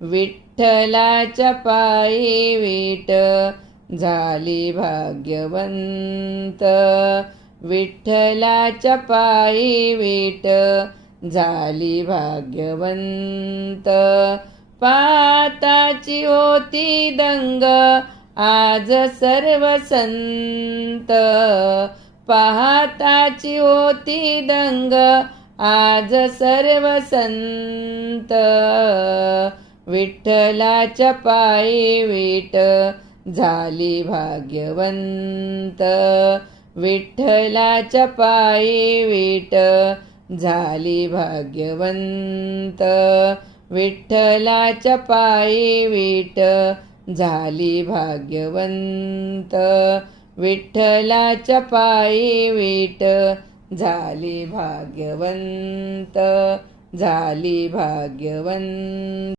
विठ्ठलाच्या पायी वीट झाली भाग्यवंत. विठ्ठलाच्या पायी वीट झाली भाग्यवंत. पाताची होती दंग आज सर्व संत. पाहताची होती दंग आज सर्व संत. विठ्ठलाच्या पायी वीट झाली भाग्यवंत. विठ्ठलाच्या पायी वीट झाली भाग्यवंत. विठ्ठलाच्या पायी वीट झाली भाग्यवंत. विठ्ठलाच्या पायी वीट झाली भाग्यवंत. झाली भाग्यवंत.